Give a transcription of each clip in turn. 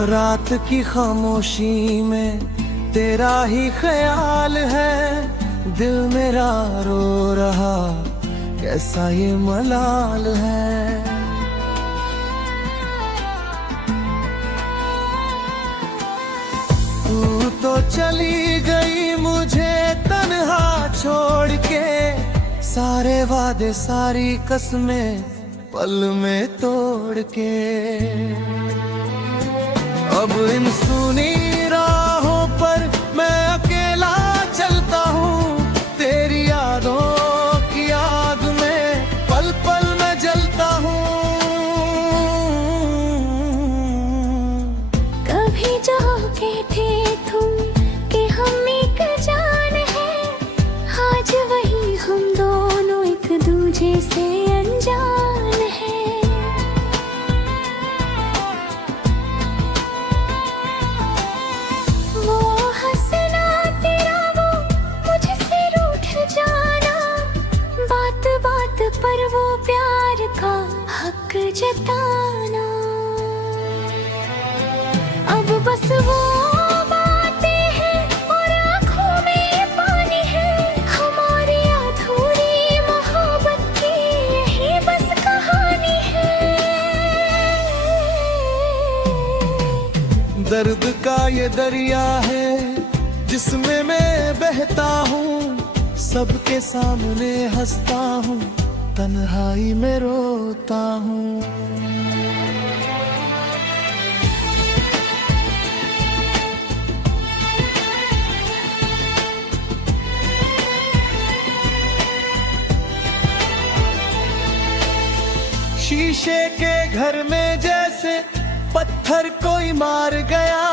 रात की खामोशी में तेरा ही ख्याल है, दिल मेरा रो रहा कैसा ये मलाल है। तू तो चली गई मुझे तन्हा छोड़ के, सारे वादे सारी कसमें पल में तोड़ के। अब इन सुनी राहों पर मैं अकेला चलता हूँ, तेरी यादों की आग में पल पल में जलता हूँ। कभी जो कहते तुम कि हम एक जान है, आज वही हम दोनों एक दूजे से अनजान है। वो हंसना तेरा, वो मुझसे रूठ जाना, बात बात पर वो प्यार का हक जताना। अब बस वो बातें हैं और आँखों में पानी है, हमारी अधूरी मोहब्बत की यही बस कहानी है। दर्द का ये दरिया है जिसमें मैं बहता हूँ, सबके सामने हंसता हूँ, तन्हाई में रोता हूँ। शीशे के घर में जैसे पत्थर कोई मार गया,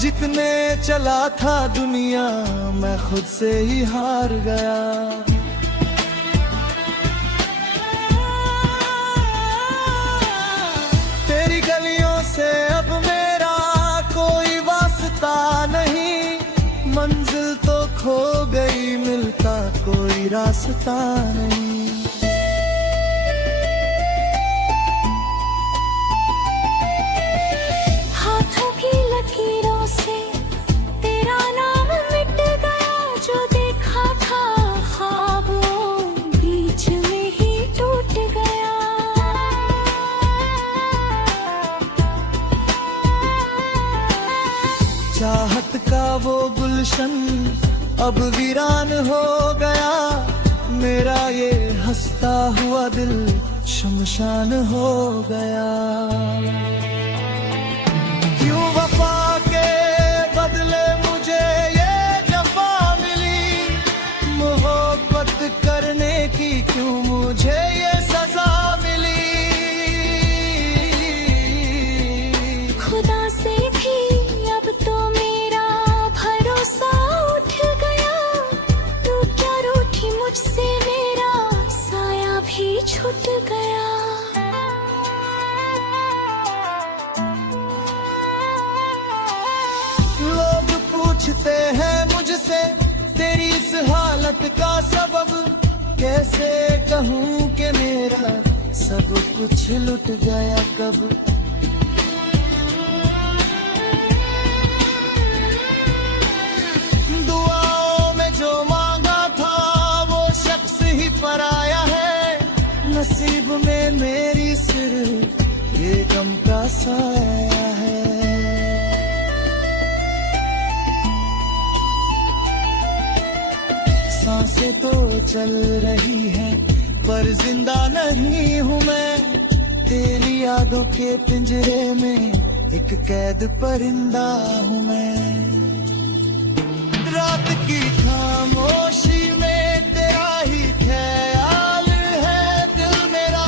जितने चला था दुनिया मैं खुद से ही हार गया। तेरी गलियों से अब मेरा कोई वास्ता नहीं, मंजिल तो खो गई मिलता कोई रास्ता नहीं। से तेरा नाम मिट गया, जो देखा था ख्वाब बीच में ही टूट गया। चाहत का वो गुलशन अब वीरान हो गया, मेरा ये हंसता हुआ दिल शमशान हो गया। क्यों वफा के बदले मुझे ये जफा मिली, मोहब्बत करने की क्यों मुझे ये सजा मिली। खुदा से भी अब तो मेरा भरोसा उठ गया, तू क्या रूठी मुझसे मेरा साया भी छूट गया। पूछते हैं मुझसे तेरी इस हालत का सबब, कैसे कहूँ कि मेरा सब कुछ लुट गया कब। दुआओं में जो मांगा था वो शख्स ही पराया है, नसीब में मेरी सिर्फ ये गम का साया है। सांसें तो चल रही हैं पर जिंदा नहीं हूँ मैं, तेरी यादों के पिंजरे में एक कैद परिंदा हूँ मैं। रात की खामोशी में तेरा ही ख्याल है, दिल मेरा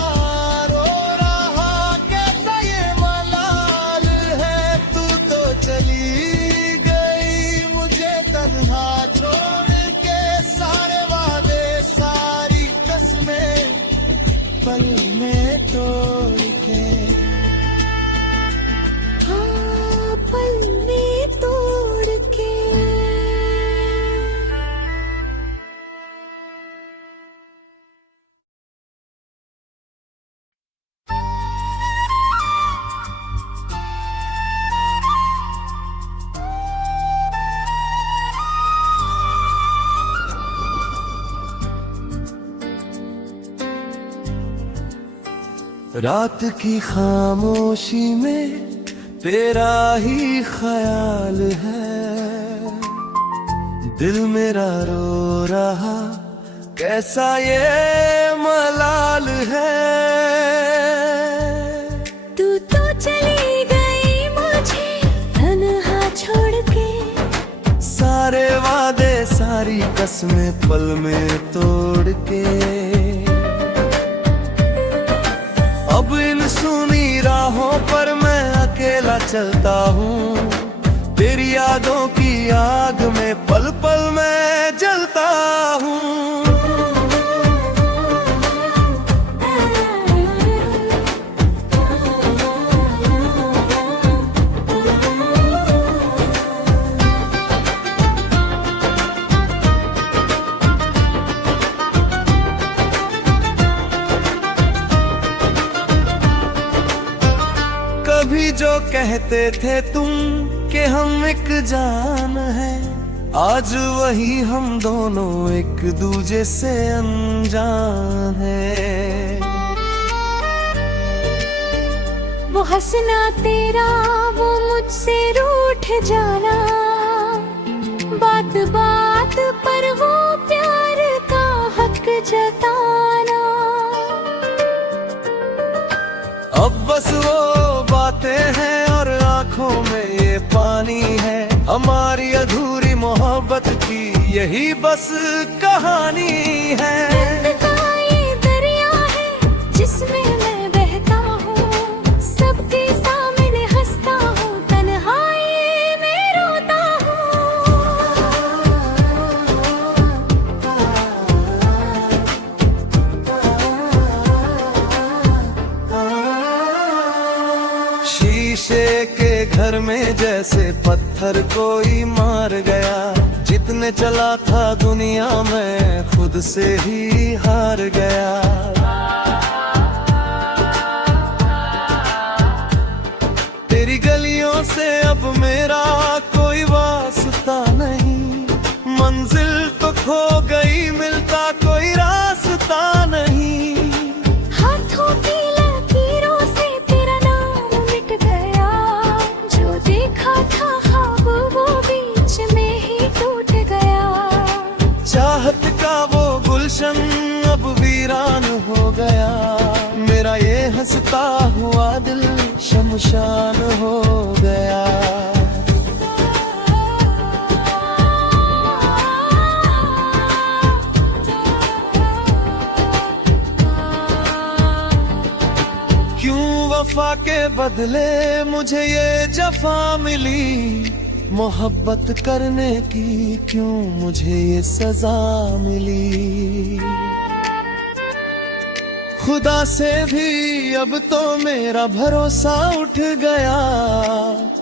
रो रहा कैसा ये मलाल है। तू तो चली गई मुझे तन्हा छोड़ के, सारे वादे सारी कसमें पल में तोड़ के। हाँ, पल में तोड़ रात की खामोशी में तेरा ही ख्याल है, दिल मेरा रो रहा कैसा ये मलाल है। तू तो चली गई मुझे तन्हा छोड़ के, सारे वादे सारी कसमें पल में तोड़ के। अब इन सुनी राहों पर मैं अकेला चलता हूँ, तेरी यादों की आग में पल पल मैं जलता हूँ। कभी जो कहते थे तुम कि हम एक जान हैं, आज वही हम दोनों एक दूजे से अनजान हैं। वो हंसना तेरा वो मुझसे रूठ जाना, बात बात पर वो प्यार का हक जताना। अब बस वो बातें हैं और आंखों में ये पानी है, हमारी अधूरी मोहब्बत की यही बस कहानी है। दर्द का ये दरिया है जिसमें मैं बहता हूँ, सबके सामने हंसता हूँ, तन्हाई में रोता हूँ। शीशे के घर में जैसे पत्थर कोई मार गया, जितने चला था दुनिया में खुद से ही हार गया। तेरी गलियों से अब मेरा कोई वास्ता नहीं, मंजिल तो खो गई मिलता कोई रास्ता नहीं। हाथों की लकीरों से तेरा नाम मिट गया, जो देखा था ख्वाब वो बीच में ही टूट गया। चाहत का वो गुलशन अब वीरान हो गया, मेरा ये हंसता हुआ दिल शमशान हो गया। क्यों वफा के बदले मुझे ये जफा मिली, मोहब्बत करने की क्यों मुझे ये सजा मिली। खुदा से भी अब तो मेरा भरोसा उठ गया,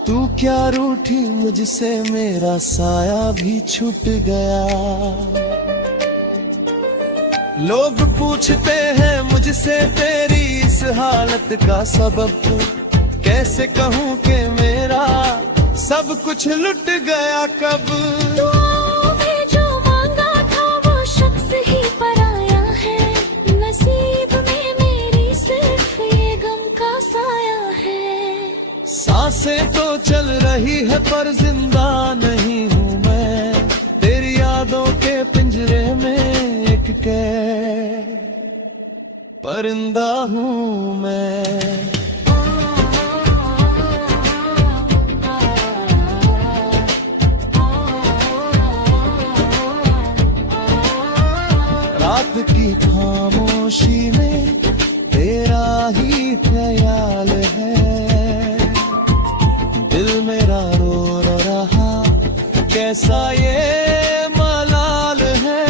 तू क्या रूठी मुझसे मेरा साया भी छूट गया। लोग पूछते हैं मुझसे तेरी इस हालत का सबब, कैसे कहूँ कि मेरा सब कुछ लुट गया कब। दुआओं में जो मांगा था वो शख्स ही पराया है, नसीब में मेरी सिर्फ ये गम का साया है। सांसें तो चल रही है पर जिंदा नहीं हूँ मैं, तेरी यादों के पिंजरे में एक कैद परिंदा हूँ मैं। रात की खामोशी में तेरा ही ख्याल है, दिल मेरा रो रहा कैसा ये मलाल है।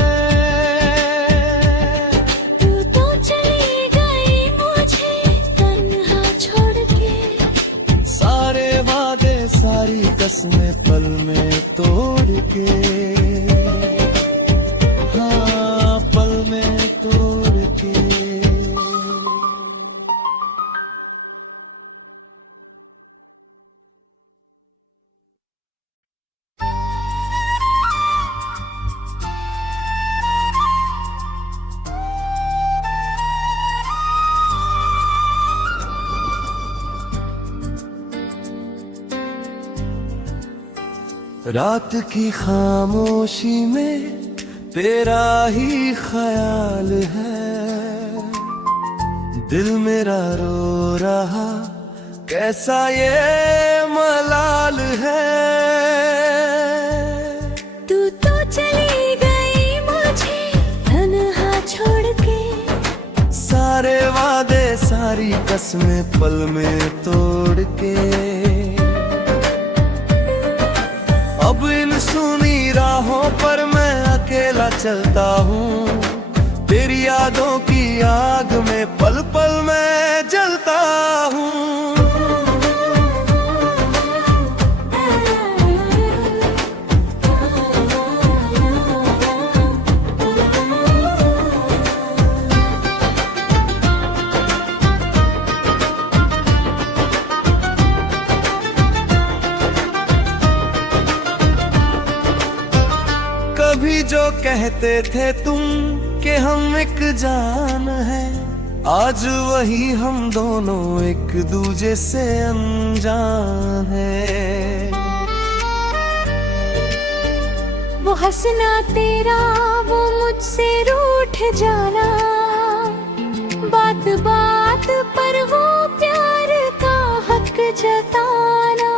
तू तो चली गई मुझे तन्हा छोड़ के, सारे वादे सारी कसमें पल में तोड़ के, हाँ पल में तोड़ के। रात की खामोशी में तेरा ही ख्याल है, दिल मेरा रो रहा कैसा ये मलाल है। तू तो चली गई मुझे तन्हा छोड़ के, सारे वादे सारी कसमें पल में तोड़ के। अब इन सुनी राहों पर मैं अकेला चलता हूँ, तेरी यादों की आग में पल पल मैं जलता हूँ। कभी जो कहते थे तुम कि हम एक जान है, आज वही हम दोनों एक दूजे से अनजान है। वो हंसना तेरा वो मुझसे रूठ जाना, बात बात पर वो प्यार का हक जताना।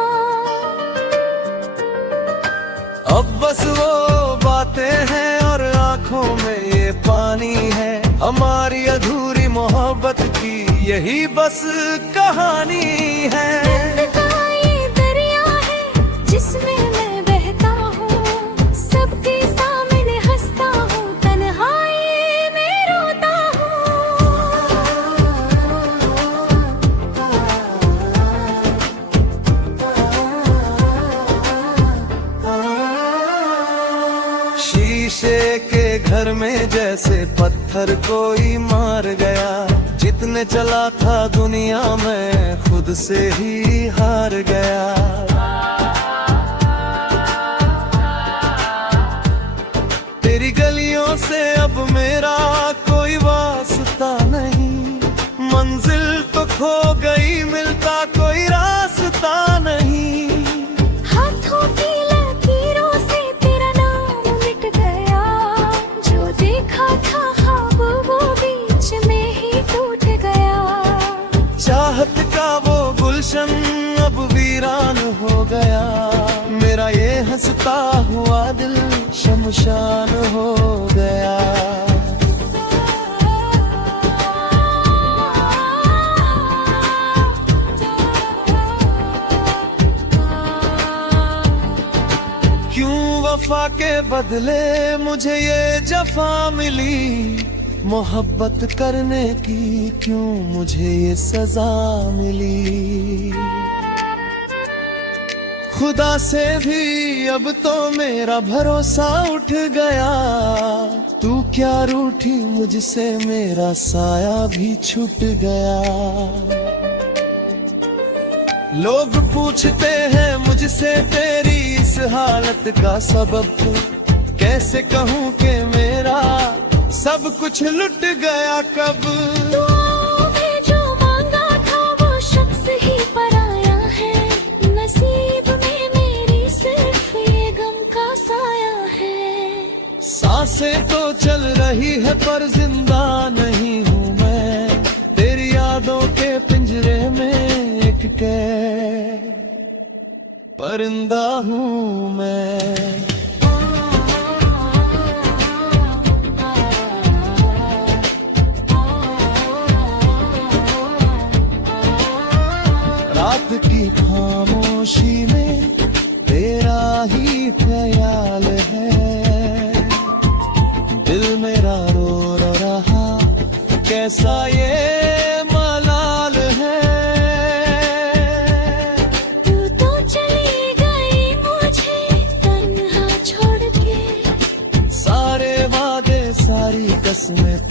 अब बस वो बातें हैं और आंखों में ये पानी है, हमारी अधूरी मोहब्बत की यही बस कहानी है। ये दरिया है जिसमें मैं बहता हूँ, सबके सामने हंसता हूँ, तन्हाई में रोता शीशे के घर में जैसे पत्थर कोई मार गया, जितने चला था दुनिया में खुद से ही हार गया। तेरी गलियों से अब मेरा कोई वास्ता नहीं, मंजिल तो खो गई मिलता कोई रास्ता नहीं। हाथों की लकीरों से तेरा नाम मिट गया, जो देखा था ख्वाब वो बीच में ही टूट गया। चाहत का वो गुलशन अब वीरान हो गया, मेरा ये हंसता हुआ दिल शमशान हो गया। वफा के बदले मुझे ये जफा मिली, मोहब्बत करने की क्यों मुझे ये सजा मिली। खुदा से भी अब तो मेरा भरोसा उठ गया, तू क्या रूठी मुझसे मेरा साया भी छूट गया। लोग पूछते हैं मुझसे तेरी इस हालत का सबब, कैसे कहूँ कि मेरा सब कुछ लुट गया कब। दुआओं जो मांगा था वो शख्स ही पराया है, नसीब में मेरी सिर्फ ये गम का साया है। सांसें तो चल रही है पर जिंदा नहीं हूँ मैं, तेरी यादों के पिंजरे में एक कैद परिंदा हूँ मैं। रात की खामोशी में तेरा ही ख्याल है, दिल मेरा रो रहा कैसा ये मलाल है। सारी कसमें